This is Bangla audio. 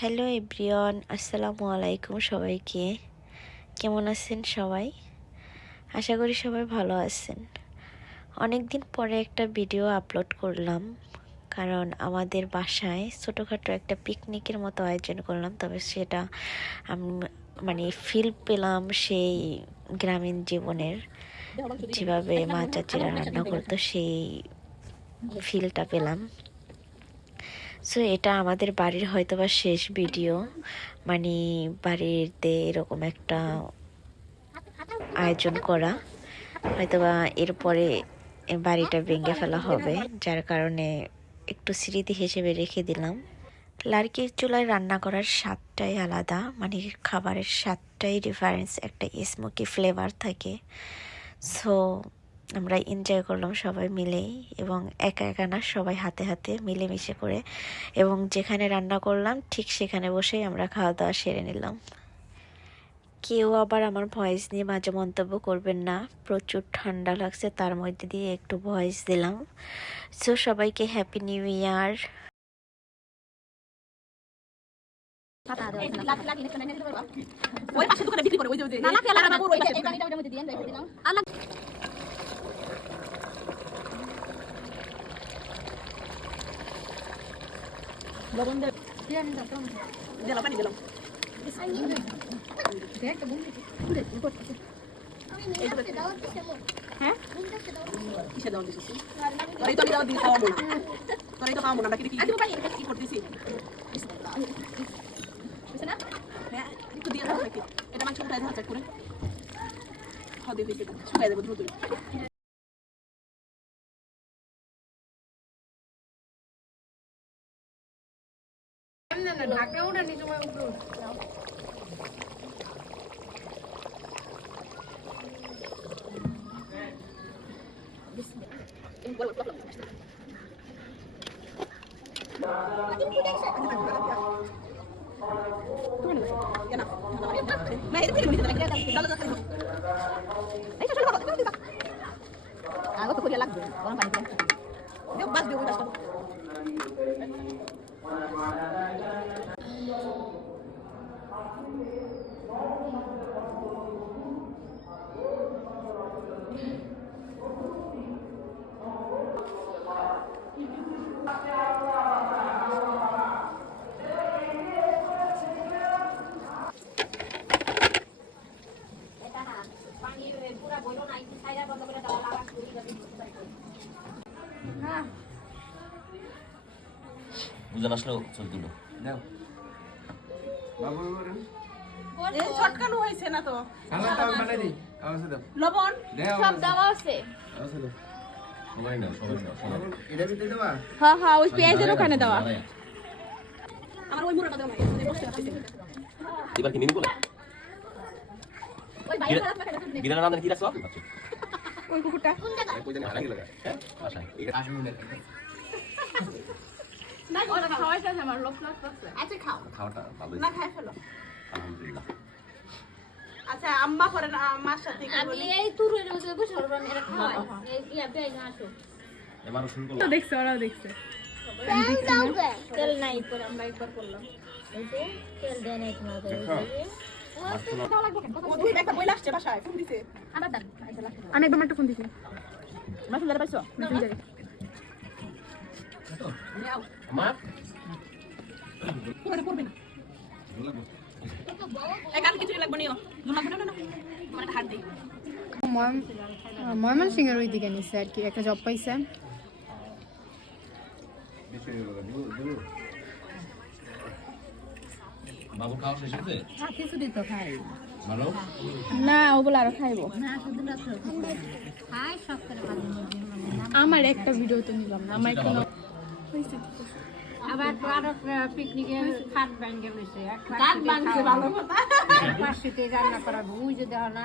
হ্যালো এভরিওয়ান, আসসালামু আলাইকুম সবাইকে। কেমন আছেন সবাই? আশা করি সবাই ভালো আছেন। অনেক দিন পরে একটা ভিডিও আপলোড করলাম, কারণ আমাদের বাসায় ছোটোখাটো একটা পিকনিকের মতো আয়োজন করলাম। তবে সেটা আমি ফিল পেলাম সেই গ্রামীণ জীবনের, যেভাবে মা চাচিরা রান্না করতো সেই ফিলটা পেলাম। সো এটা আমাদের বাড়ির হয়তোবা শেষ ভিডিও, বাড়িতে এরকম একটা আয়োজন করা। হয়তোবা এরপরে বাড়িটা ভেঙে ফেলা হবে, যার কারণে একটু স্মৃতি হিসেবে রেখে দিলাম। লার্কির চুলায় রান্না করার স্বাদটাই আলাদা, খাবারের স্বাদটাই ডিফারেন্স, একটা স্মোকি ফ্লেভার থাকে। সো আমরা এনজয় করলাম সবাই মিলেই, এবং একা একা না, সবাই হাতে হাতে মিলেমিশে করে, এবং যেখানে রান্না করলাম ঠিক সেখানে বসেই আমরা খাওয়া দাওয়া সেরে নিলাম। কেউ আবার আমার ভয়েস নিয়ে মাঝে মন্তব্য করবেন না, প্রচুর ঠান্ডা লাগছে, তার মধ্যে দিয়ে একটু ভয়েস দিলাম। সো সবাইকে হ্যাপি নিউ ইয়ার। বুঝে আসলেও চল দিল ছটকানো হয়েছে না তো লবণ সব দেওয়া আছে। সবাই না সবাই না সবাই হ্যাঁ হ্যাঁ, ওই পেঁয়াজের ওখানে দেওয়া। আমার ওই মুড়াটা দেওয়া এবার কি মিমি বলে ওই বাইরে খারাপ লাগে না। বিরানা রান্না কি রাখছো ওই কুকুরটা কই জানি আগে লাগা হ্যাঁ বাসায় এটা আসবে না না, ওটা খাওয়াইতে আছে আমার লোক লাগছে। আচ্ছা খাও, খাওয়াটা ভালো না খাই ফেলো। আলহামদুলিল্লাহ। আচ্ছা আম্মা করে না, আম্মার সাথে কি আমি বলি? এই তুরুই রোজে বসে রবান এর খাওয়াই এই ইয়া বেই না আসো এবারও শুরু করলাম। তো দেখছো, ওরাও দেখছে। তেল নাই পরে আমরা একবার করলাম এই যে তেল দেন এক না দেয় ও দুই একটা বই লাগছে বাসায়, ফোন দিছে। আবার দাও আমি একদম একটা ফোন দিছি। মাসুল দাদা পাইছো? দুই জায়গায়। মা পরে পড়বে না। এই কাল কিছু লাগবে নিও। দুলা লাগবে না, মানে হাত দেই। ময়মনসিংহের ওই দিকে নিচ্ছে আর কি, একটা জব পাইছে। বাবু খাওয়া শেষ হয়েছে? কিছু দিত খাই ভালো না, ওগুলো আরো খাইবো। না শুধু না খাই সব করে ভালো আমার একটা ভিডিও তো নিলাম না, আমার একটা আবার আরো পিকনিকে খাট ব্যাংকে লইছে এক কাট বানছে ভালো কথা। পাশে রান্না করার বুঝে দেওয়া না